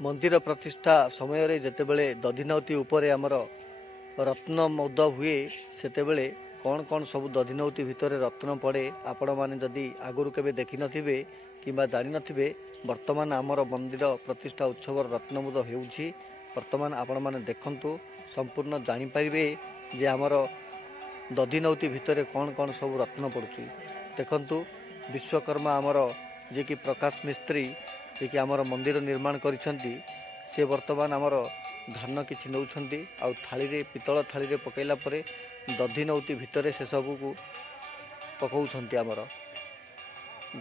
मंदिर प्रतिष्ठा समय जितेबले दधिनौती उपरे आमर रत्न मौद हुए सेतेबले कौन कौन सब दधिनौती भितर रत्न पड़े आपण मैंने जदि आगुरी केवे देखि नथिबे किंबा जानि नथिबे वर्तमान आमर मंदिर प्रतिष्ठा उत्सव रत्नमुद होउछि। वर्तमान आपण मैंने देखंतु संपूर्ण जानि पारिबे जे आमर दधिनौती भितर कौन कौन सब रत्न पड़ुछि। देखंतु विश्वकर्मा आमर जे कि प्रकाश मिस्त्री जे कि आमर मंदिर निर्माण करिसेंती से वर्तमान आमर धान किछि नौछंती आ थाली रे पितल थाली रे पकेला परे दधिनौती भितर से सब को पकाउछंती। आमर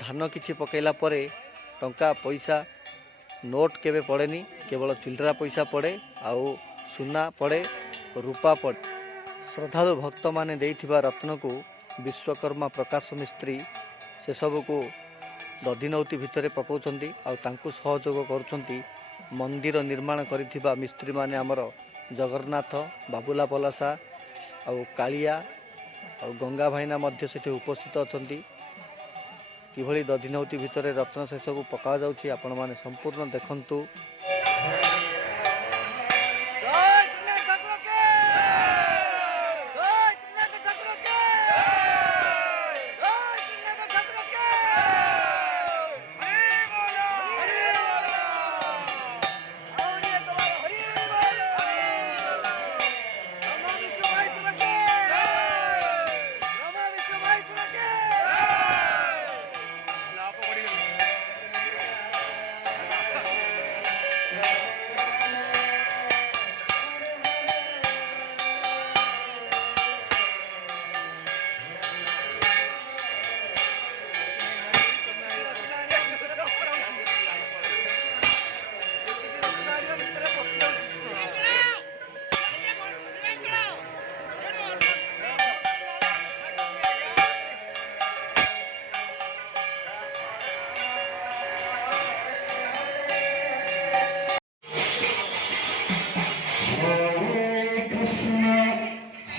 धान किछि पकेला परे टंका पैसा नोट केवे पड़ेनी, केवल चिल्ड्रा पैसा पड़े आउ सुना पड़े रूपा पड़े। श्रद्धालु भक्त माने देइथिबा रत्न को विश्वकर्मा प्रकाश मिस्त्री से सब को दधिनौती भितर पकाउछंती आउ तांकु सहयोग करुछंती मंदिर निर्माण करिथिबा मिस्त्री माने आमर जगन्नाथ बाबुला पलासा आउ कालिया आउ गंगा भाईना मध्य सेठी उपस्थित अछंती। किभली दधिनौती भितर रत्न से सब पका जाउछि आपण माने संपूर्ण देखंतु। जय त्रिनाथ ठाकुर, जय त्रिनाथ ठाकुर, जय Trinath. Hare Krishna,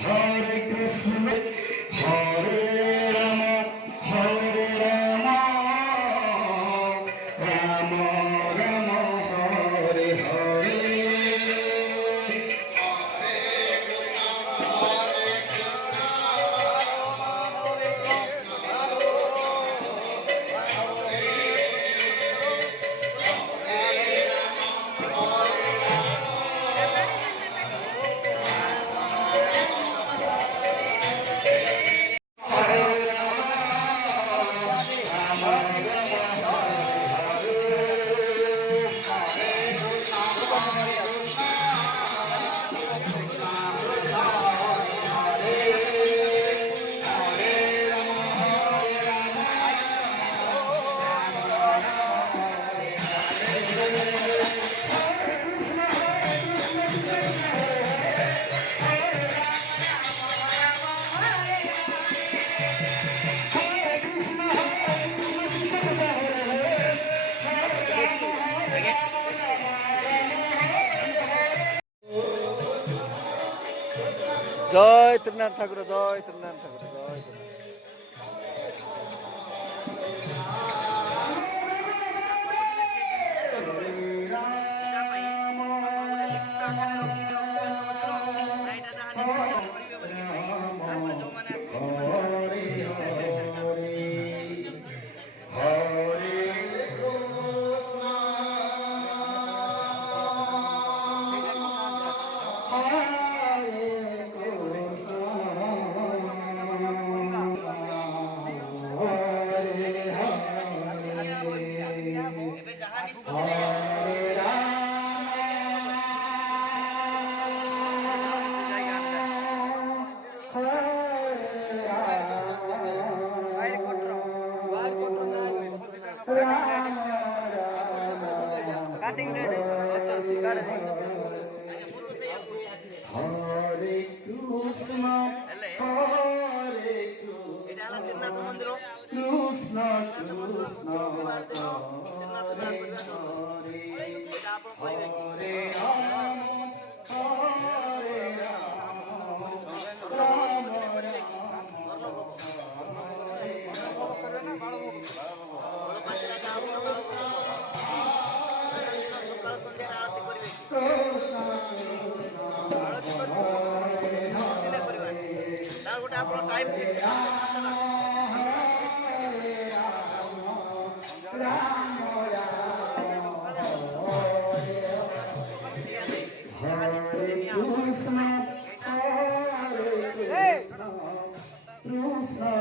Hare Krishna, Krishna Hare Hare, Hare Rama, Hare Rama, Rama Rama, Hare Hare.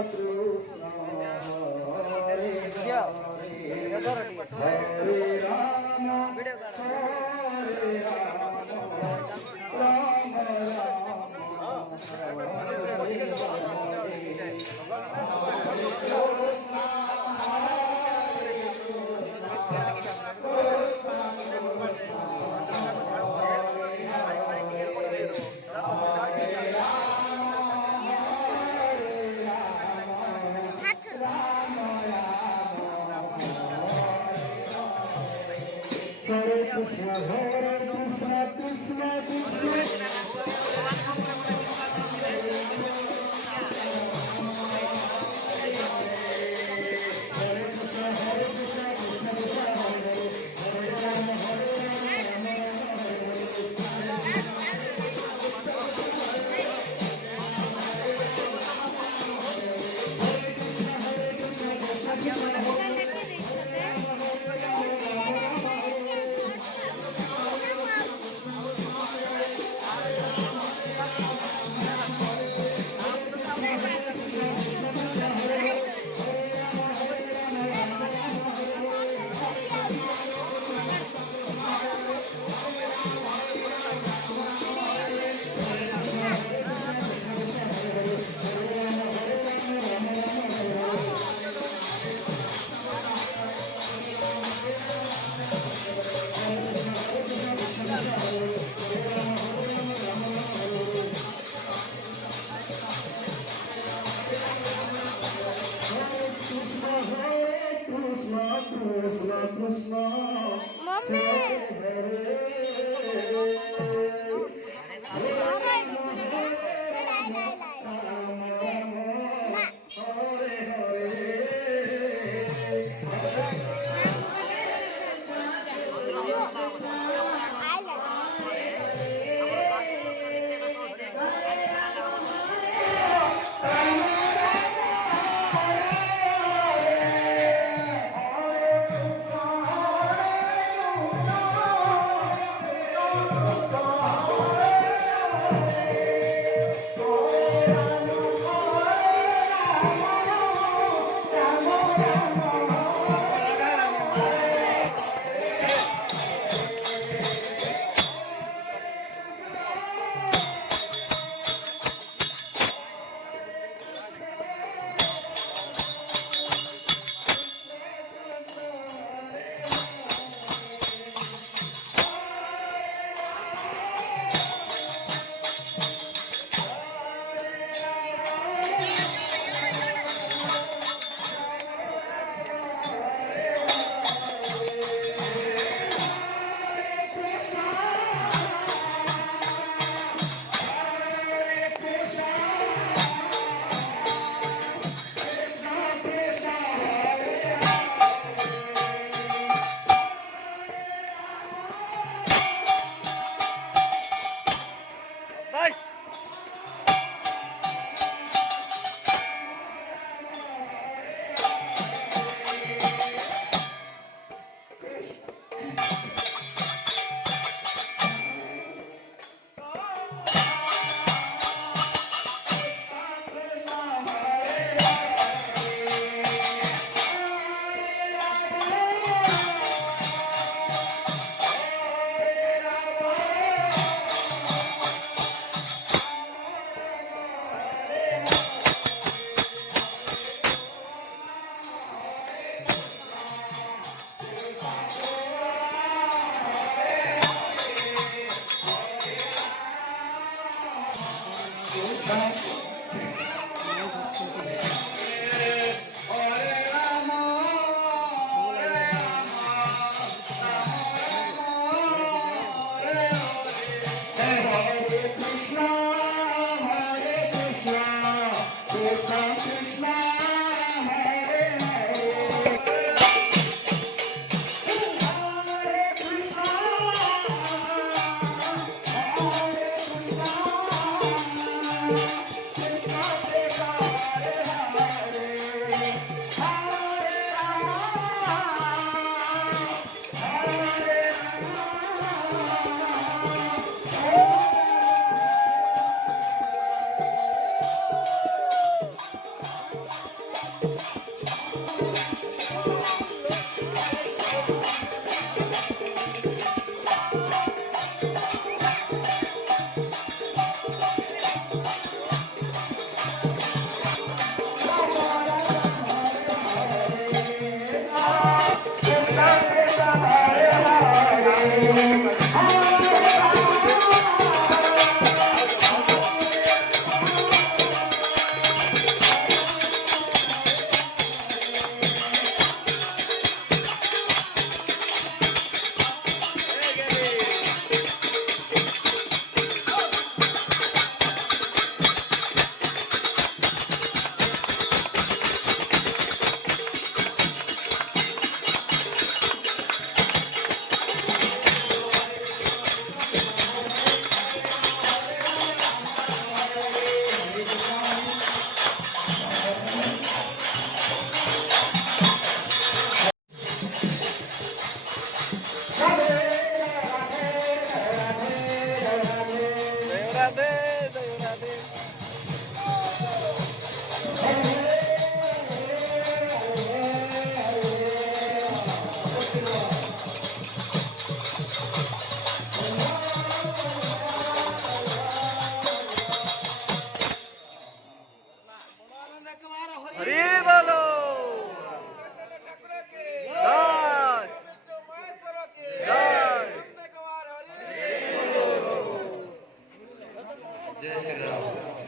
Krishna Hare Hare Hare Ram Ram Ram हरे Hare Krishna, Krishna Krishna. Krishna Krishna Hare Hare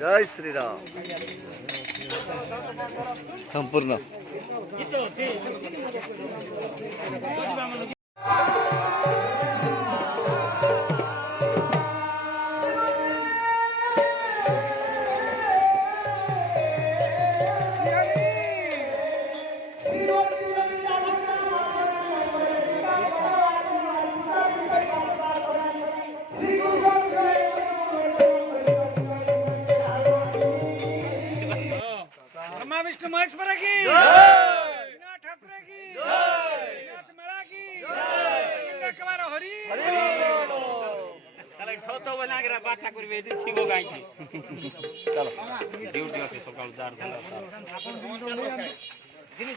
ଜୟ ଶ୍ରୀରାମ। ସମ୍ପୂର୍ଣ୍ଣ ब्रह्मा विष्णु महेश्वर की विनाथ ठाकुर की विनाथ मेला की गोविंद कुमार हरि তাহলে ছোট বলে আগরা বাটা করবে এটি ঠিক গাইছি চলো ডিউটি আছে সকাল 4 দিন